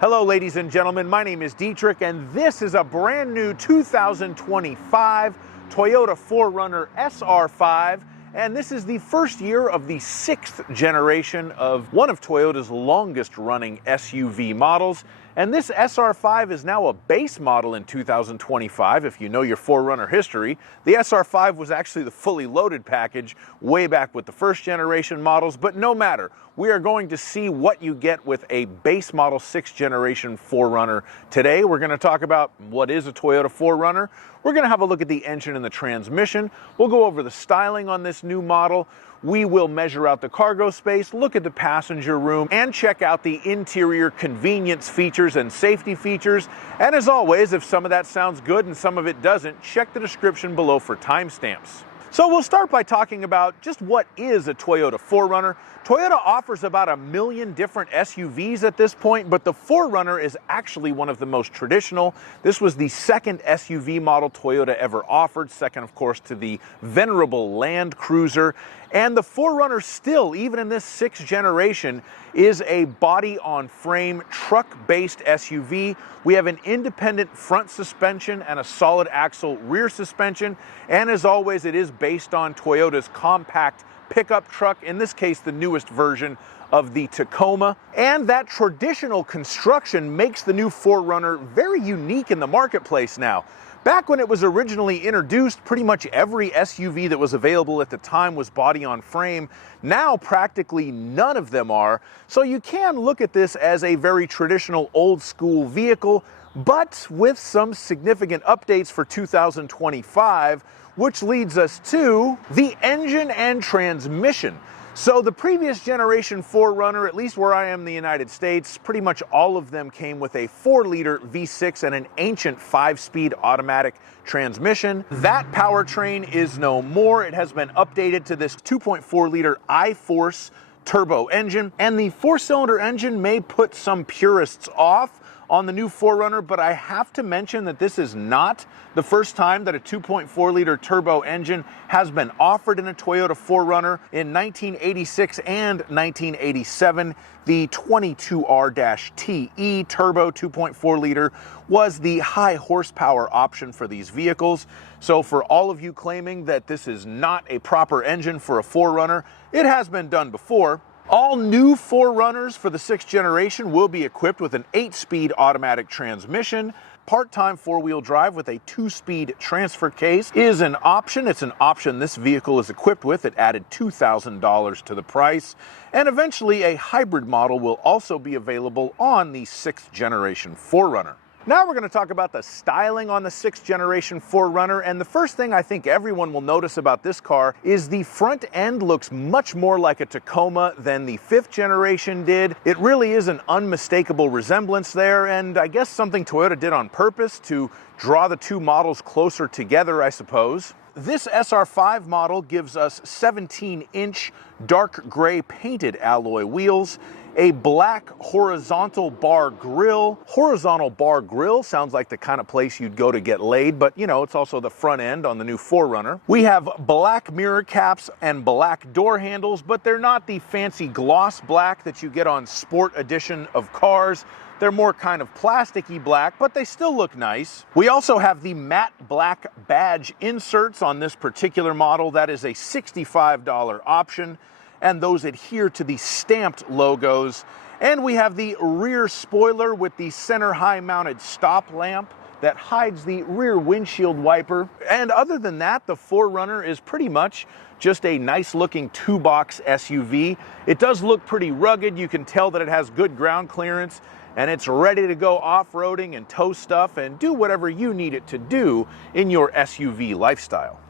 Hello ladies and gentlemen, my name is Dietrich and this is a brand new 2025 Toyota 4Runner SR5, and this is the first year of the 6th generation of one of Toyota's longest running SUV models. And this SR5 is now a base model in 2025. If you know your 4Runner history, the SR5 was actually the fully loaded package way back with the first generation models, but no matter. We are going to see what you get with a base model 6th generation 4Runner today. We're going to talk about what is a Toyota 4Runner. We're going to have a look at the engine and the transmission. We'll go over the styling on this new model. We will measure out the cargo space, look at the passenger room, and check out the interior convenience features and safety features. And as always, if some of that sounds good and some of it doesn't, check the description below for timestamps. So we'll start by talking about just what is a Toyota 4Runner. Toyota offers about 1 million different SUVs at this point, but the 4Runner is actually one of the most traditional. This was the second SUV model Toyota ever offered, second of course to the venerable Land Cruiser. And the 4Runner still, even in this 6th generation, is a body-on-frame, truck-based SUV. We have an independent front suspension and a solid axle rear suspension. And as always, it is based on Toyota's compact pickup truck, in this case, the newest version of the Tacoma. And that traditional construction makes the new 4Runner very unique in the marketplace now. Back when it was originally introduced, pretty much every SUV that was available at the time was body on frame. Now practically none of them are. So you can look at this as a very traditional old school vehicle, but with some significant updates for 2025, which leads us to the engine and transmission. So the previous generation 4Runner, at least where I am in the United States, pretty much all of them came with a 4-liter V6 and an ancient 5-speed automatic transmission. That powertrain is no more. It has been updated to this 2.4-liter I-Force turbo engine, and the 4-cylinder engine may put some purists off on the new 4Runner, but I have to mention that this is not the first time that a 2.4-liter turbo engine has been offered in a Toyota 4Runner. In 1986 and 1987, the 22R-TE turbo 2.4-liter was the high horsepower option for these vehicles. So for all of you claiming that this is not a proper engine for a 4Runner, it has been done before. All new 4Runners for the 6th generation will be equipped with an 8-speed automatic transmission. Part-time 4-wheel drive with a 2-speed transfer case is an option. It's an option this vehicle is equipped with. It added $2,000 to the price. And eventually a hybrid model will also be available on the 6th generation 4Runner. Now we're going to talk about the styling on the 6th generation 4Runner, and the first thing I think everyone will notice about this car is the front end looks much more like a Tacoma than the 5th generation did. It really is an unmistakable resemblance there, and I guess something Toyota did on purpose to draw the two models closer together, I suppose. This SR5 model gives us 17-inch dark gray painted alloy wheels, a black horizontal bar grille. Horizontal bar grille sounds like the kind of place you'd go to get laid, but you know, it's also the front end on the new 4Runner. We have black mirror caps and black door handles, but they're not the fancy gloss black that you get on Sport Edition of cars. They're more kind of plasticky black, but they still look nice. We also have the matte black badge inserts on this particular model. That is a $65 option, and those adhere to the stamped logos. And we have the rear spoiler with the center high mounted stop lamp that hides the rear windshield wiper. And other than that, the 4Runner is pretty much just a nice looking 2-box SUV. It does look pretty rugged. You can tell that it has good ground clearance, and it's ready to go off-roading and tow stuff and do whatever you need it to do in your SUV lifestyle.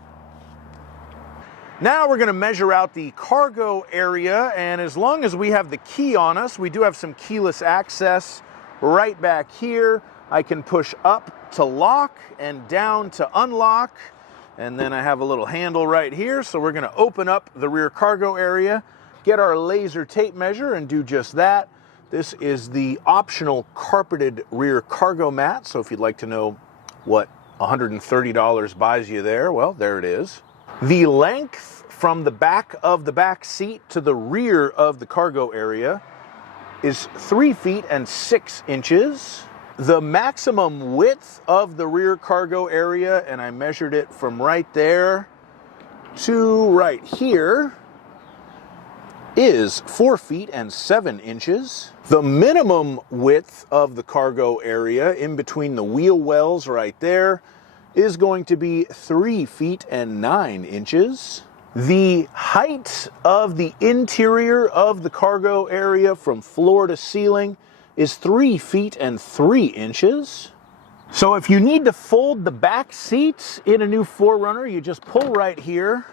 Now we're going to measure out the cargo area, and as long as we have the key on us, we do have some keyless access right back here. I can push up to lock and down to unlock, and then I have a little handle right here, so we're going to open up the rear cargo area, get our laser tape measure, and do just that. This is the optional carpeted rear cargo mat, so if you'd like to know what $130 buys you there, well, there it is. The length from the back of the back seat to the rear of the cargo area is 3 feet and 6 inches. The maximum width of the rear cargo area, and I measured it from right there to right here, is 4 feet and 7 inches. The minimum width of the cargo area in between the wheel wells right there is going to be 3 feet and 9 inches. The height of the interior of the cargo area from floor to ceiling is 3 feet and 3 inches. So if you need to fold the back seats in a new 4Runner, you just pull right here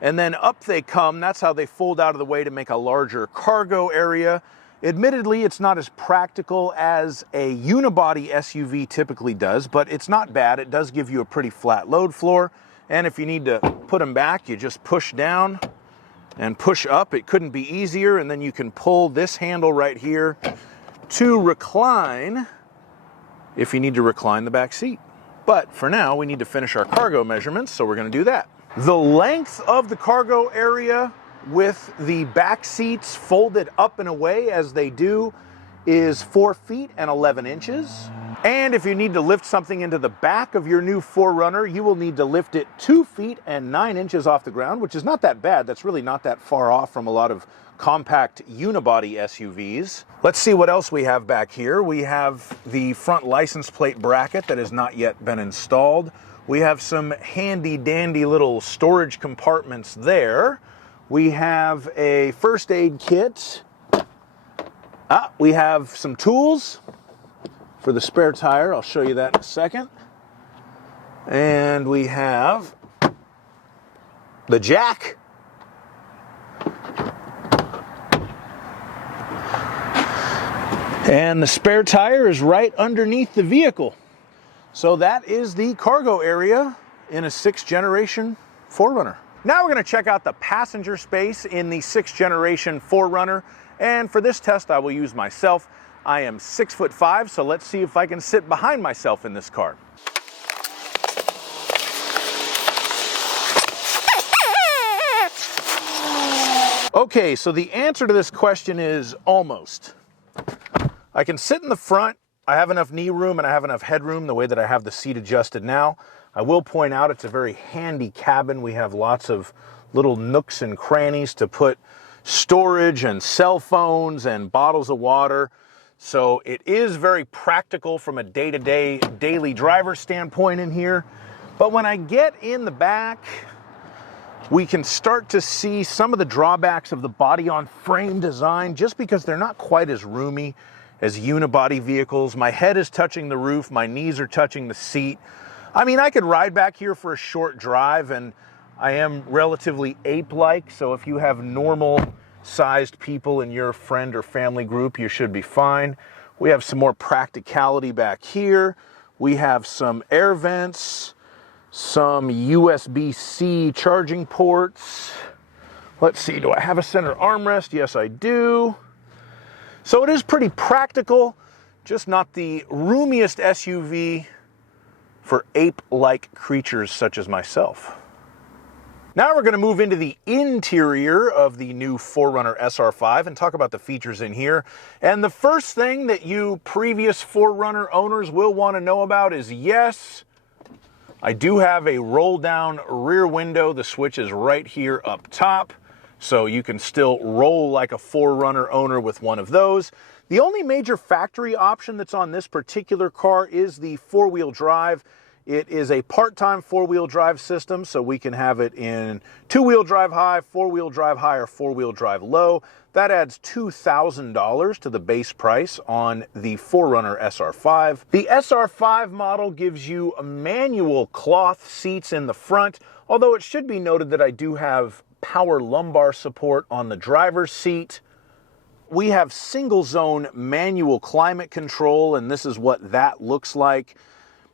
and then up they come. That's how they fold out of the way to make a larger cargo area. Admittedly, it's not as practical as a unibody SUV typically does, but it's not bad. It does give you a pretty flat load floor. And if you need to put them back, you just push down and push up. It couldn't be easier. And then you can pull this handle right here to recline if you need to recline the back seat. But for now, we need to finish our cargo measurements, so we're going to do that. The length of the cargo area with the back seats folded up and away as they do is 4 feet and 11 inches. And if you need to lift something into the back of your new 4Runner, you will need to lift it 2 feet and 9 inches off the ground, which is not that bad. That's really not that far off from a lot of compact unibody SUVs. Let's see what else we have back here. We have the front license plate bracket that has not yet been installed. We have some handy dandy little storage compartments there. We have a first aid kit. We have some tools for the spare tire. I'll show you that in a second. And we have the jack. And the spare tire is right underneath the vehicle. So that is the cargo area in a 6th generation 4Runner. Now we're going to check out the passenger space in the 6th generation 4Runner. And for this test, I will use myself. I am 6'5", so let's see if I can sit behind myself in this car. Okay, so the answer to this question is almost. I can sit in the front. I have enough knee room and I have enough headroom the way that I have the seat adjusted now. I will point out it's a very handy cabin. We have lots of little nooks and crannies to put storage and cell phones and bottles of water. So it is very practical from a day-to-day daily driver standpoint in here. But when I get in the back, we can start to see some of the drawbacks of the body-on-frame design just because they're not quite as roomy as unibody vehicles. My head is touching the roof, my knees are touching the seat. I mean, I could ride back here for a short drive, and I am relatively ape-like, so if you have normal-sized people in your friend or family group, you should be fine. We have some more practicality back here. We have some air vents, some USB-C charging ports. Let's see, do I have a center armrest? Yes, I do. So it is pretty practical, just not the roomiest SUV for ape-like creatures such as myself. Now we're going to move into the interior of the new 4Runner SR5 and talk about the features in here. And the first thing that you previous 4Runner owners will want to know about is, yes, I do have a roll-down rear window. The switch is right here up top. So you can still roll like a 4Runner owner with one of those. The only major factory option that's on this particular car is the 4-wheel drive. It is a part-time 4-wheel drive system, so we can have it in 2-wheel drive high, 4-wheel drive high, or 4-wheel drive low. That adds $2,000 to the base price on the 4Runner SR5. The SR5 model gives you manual cloth seats in the front, although it should be noted that I do have power lumbar support on the driver's seat. We have single zone manual climate control, and this is what that looks like.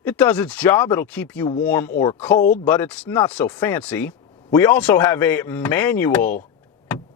It does its job. It'll keep you warm or cold, but it's not so fancy. We also have a manual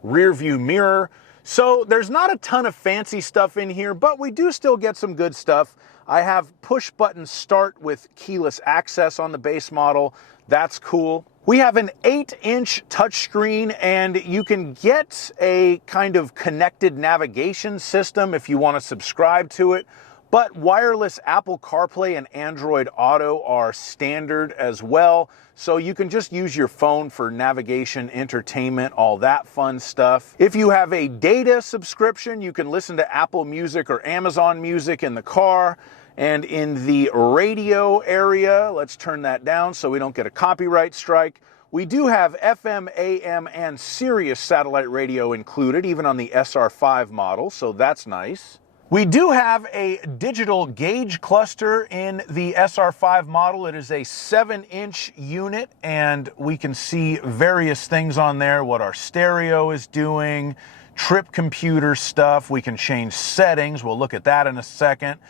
rear view mirror. So there's not a ton of fancy stuff in here, but we do still get some good stuff. I have push button start with keyless access on the base model. That's cool. We have an 8-inch touchscreen, and you can get a kind of connected navigation system if you want to subscribe to it. But wireless Apple CarPlay and Android Auto are standard as well. So you can just use your phone for navigation, entertainment, all that fun stuff. If you have a data subscription, you can listen to Apple Music or Amazon Music in the car. And in the radio area, let's turn that down so we don't get a copyright strike. We do have FM, AM, and Sirius satellite radio included, even on the SR5 model, so that's nice. We do have a digital gauge cluster in the SR5 model. It is a 7-inch unit, and we can see various things on there, what our stereo is doing, trip computer stuff. We can change settings. We'll look at that in a second.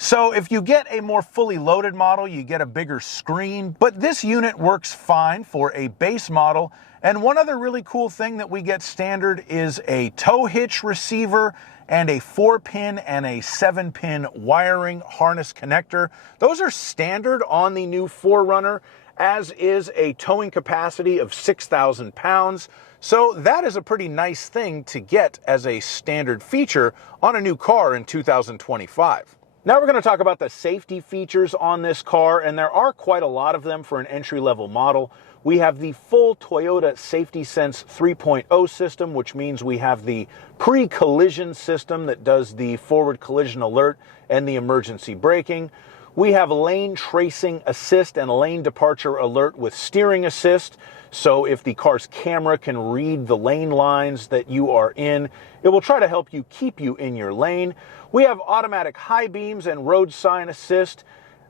So if you get a more fully loaded model, you get a bigger screen, but this unit works fine for a base model. And one other really cool thing that we get standard is a tow hitch receiver and a 4-pin and a 7-pin wiring harness connector. Those are standard on the new 4Runner, as is a towing capacity of 6,000 pounds. So that is a pretty nice thing to get as a standard feature on a new car in 2025. Now we're going to talk about the safety features on this car, and there are quite a lot of them for an entry-level model. We have the full Toyota Safety Sense 3.0 system, which means we have the pre-collision system that does the forward collision alert and the emergency braking. We have lane tracing assist and lane departure alert with steering assist. So if the car's camera can read the lane lines that you are in, it will try to help you keep you in your lane. We have automatic high beams and road sign assist,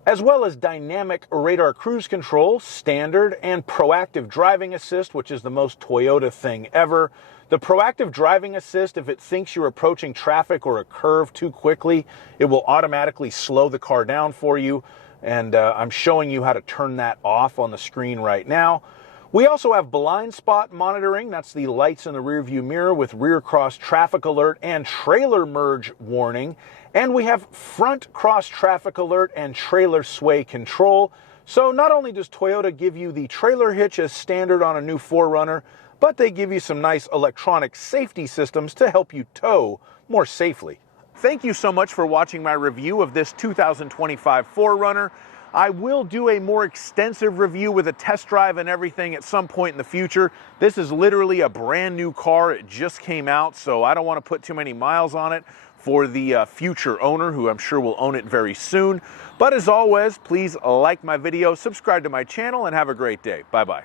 as well as dynamic radar cruise control, standard, and proactive driving assist, which is the most Toyota thing ever. The proactive driving assist, if it thinks you're approaching traffic or a curve too quickly, it will automatically slow the car down for you. And I'm showing you how to turn that off on the screen right now. We also have blind spot monitoring. That's the lights in the rearview mirror with rear cross traffic alert and trailer merge warning. And we have front cross traffic alert and trailer sway control. So not only does Toyota give you the trailer hitch as standard on a new 4Runner, but they give you some nice electronic safety systems to help you tow more safely. Thank you so much for watching my review of this 2025 4Runner. I will do a more extensive review with a test drive and everything at some point in the future. This is literally a brand new car. It just came out, so I don't want to put too many miles on it for the future owner, who I'm sure will own it very soon. But as always, please like my video, subscribe to my channel, and have a great day. Bye-bye.